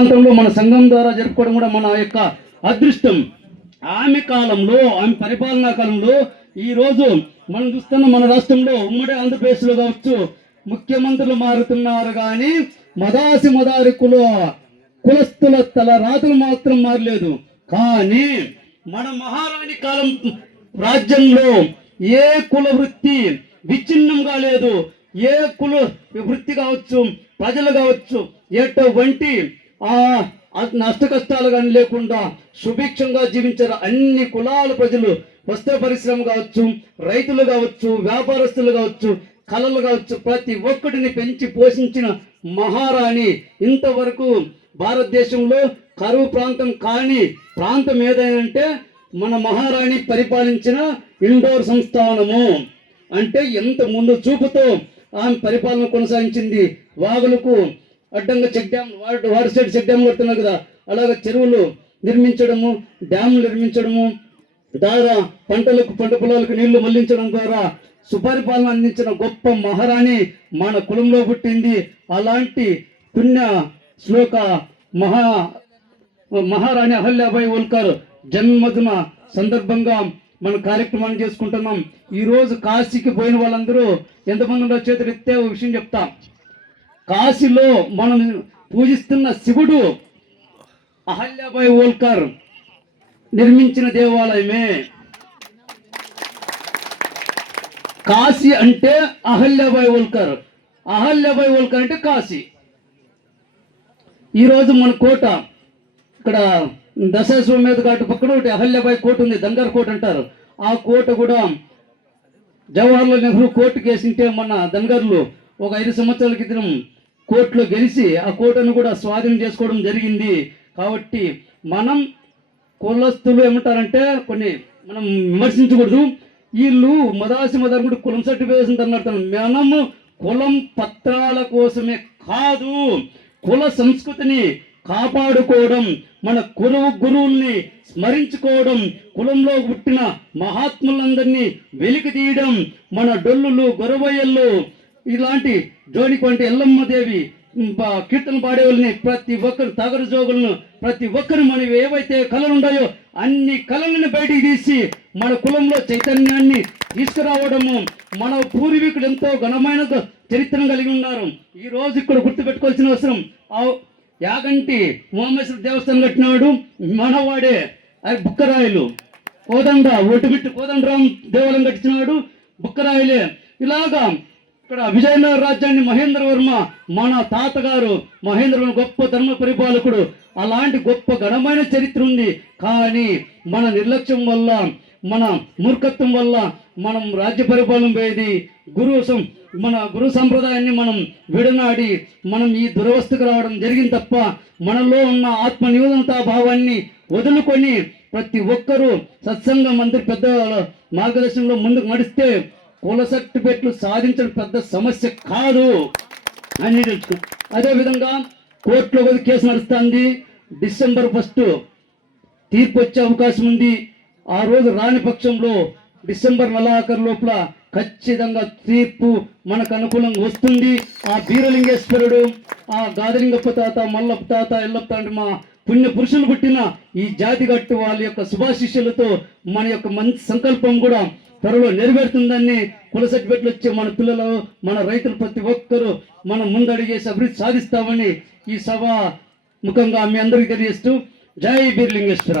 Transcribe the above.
ప్రాంతంలో మన సంఘం ద్వారా జరుపుకోవడం కూడా మన యొక్క అదృష్టం. ఆమె కాలంలో, ఆమె పరిపాలనా కాలంలో ఈరోజు మనం చూస్తున్న మన రాష్ట్రంలో ఉమ్మడి ఆంధ్రప్రదేశ్లో కావచ్చు ముఖ్యమంత్రులు మారుతున్నారు, కానీ మదారి కులస్తుల తల రాతులు మాత్రం మారలేదు. కానీ మన మహారాణి కాలం రాజ్యంలో ఏ కుల వృత్తి విచ్ఛిన్నంగా లేదు. ఏ కుల వృత్తి కావచ్చు, ప్రజలు కావచ్చు, ఎటువంటి నష్ట కష్టాలు కానీ లేకుండా సుభిక్షంగా జీవించారు. అన్ని కులాల ప్రజలు, వస్త్ర పరిశ్రమ కావచ్చు, రైతులు కావచ్చు, వ్యాపారస్తులు కావచ్చు, కళలు కావచ్చు, ప్రతి ఒక్కటిని పెంచి పోషించిన మహారాణి. ఇంతవరకు భారతదేశంలో కరువు ప్రాంతం కాని ప్రాంతం ఏదైనంటే మన మహారాణి పరిపాలించిన ఇండోర్ సంస్థానము. అంటే ఎంత ముందు చూపుతో ఆమె పరిపాలన కొనసాగించింది. వాగులకు అడ్డంగా check dam, water side check dam కడుతున్నారు కదా, అలాగే చెరువులు నిర్మించడము, డ్యాములు నిర్మించడము ద్వారా పంట పొలాలకు నీళ్లు మళ్లించడం ద్వారా సుపరిపాలన అందించిన గొప్ప మహారాణి మన కులంలో పుట్టింది. అలాంటి పుణ్య శ్లోక మహారాణి అహల్యాబాయి హోల్కర్ జన్మదిన సందర్భంగా మన కార్యక్రమాన్ని చేసుకుంటున్నాం. ఈరోజు కాశీకి పోయిన వాళ్ళందరూ ఎంతమంది ఉండో చేతులు ఎత్తే ఒక విషయం చెప్తాం. కాశీలో మనం పూజిస్తున్న శివుడు అహల్యాబాయి హోల్కర్ నిర్మించిన దేవాలయమే. కాశీ అంటే అహల్యాబాయి హోల్కర్, అహల్యాబాయి హోల్కర్ అంటే కాశీ. ఈరోజు మన కోట ఇక్కడ దశాశ్వమేధ ఘాటు పక్కన ఒకటి అహల్యాబాయి కోట ఉంది, దంగర్ కోట అంటారు. ఆ కోట కూడా జవహర్లాల్ నెహ్రూ కోర్టు కేసింటే మన దంగర్లు ఒక 5 సంవత్సరాల క్రితం కోర్టులో గెలిచి ఆ కోటను కూడా స్వాధీనం చేసుకోవడం జరిగింది. కాబట్టి మనం కులస్తులు ఏమంటారంటే కొన్ని మనం విమర్శించకూడదు. వీళ్ళు మదారు కూడా కులం సర్టిఫికేషన్ అన్నారు. మనము కులం పత్రాల కోసమే కాదు, కుల సంస్కృతిని కాపాడుకోవడం, మన గురువుల్ని స్మరించుకోవడం, కులంలో పుట్టిన మహాత్ములందరినీ వెలికి తీయడం, మన డొల్లులు గొరవయ్యలు ఇలాంటి జోడికి వంటి ఎల్లమ్మదేవి కీర్తన పాడేవాళ్ళని ప్రతి ఒక్కరు, తగరు జోగులను ప్రతి ఒక్కరు మనం ఏవైతే కళలు ఉన్నాయో అన్ని కళలను బయటికి తీసి మన కులంలో చైతన్యాన్ని తీసుకురావడము. మన పూర్వీకులు ఎంతో ఘనమైన చరిత్రను కలిగి ఉన్నారు. ఈ రోజు ఇక్కడ గుర్తుపెట్టుకోవాల్సిన అవసరం, యాగంటి మోమేశ్వర దేవస్థానం కట్టినాడు మనవాడే. అది బుక్కరాయలు. ఒట్టుమిట్టు కోదండరాం దేవాలయం కట్టించినాడు బుక్కరాయలే. ఇలాగా ఇక్కడ విజయనగర రాజ్యాన్ని మహేంద్రవర్మ మన తాతగారు మహేంద్రవర్మ గొప్ప ధర్మ పరిపాలకుడు. అలాంటి గొప్ప ఘనమైన చరిత్ర ఉంది. కానీ మన నిర్లక్ష్యం వల్ల, మన మూర్ఖత్వం వల్ల మనం రాజ్య పరిపాలన పోయేది, మన గురు సంప్రదాయాన్ని మనం విడనాడి మనం ఈ దురవస్థకు రావడం జరిగింది తప్ప మనలో ఉన్న ఆత్మ నివేదనతా భావాన్ని వదులుకొని ప్రతి ఒక్కరూ సత్సంగ మంత్రి పెద్ద మార్గదర్శనంలో ముందుకు నడిస్తే కుల సర్టిఫికెట్లు సాధించడం పెద్ద సమస్య కాదు అని తెలుసుకున్నాం. అదేవిధంగా కోర్టులో కొద్ది కేసు నడుస్తుంది. డిసెంబర్ 1 తీర్పు వచ్చే అవకాశం ఉంది. ఆ రోజు రాని పక్షంలో డిసెంబర్ నెలాఖరు లోపల ఖచ్చితంగా తీర్పు మనకు అనుకూలంగా వస్తుంది. ఆ బీరలింగేశ్వరుడు, ఆ గాదలింగప్ప తాత, మల్లప్ప తాత, ఎల్లప్ప అంటే మా పుణ్య పురుషులు పుట్టిన ఈ జాతి గట్టు వాళ్ళ యొక్క శుభాశిష్యులతో మన యొక్క మంచి సంకల్పం కూడా త్వరలో నెరవేరుతుందని, కుల సర్టిఫికెట్లు వచ్చే మన పిల్లలు, మన రైతులు ప్రతి ఒక్కరూ మనం ముందడిగేసి అభివృద్ధి సాధిస్తామని ఈ సభ ముఖంగా మీ అందరికీ తెలియజేస్తూ జై బీరలింగేశ్వర.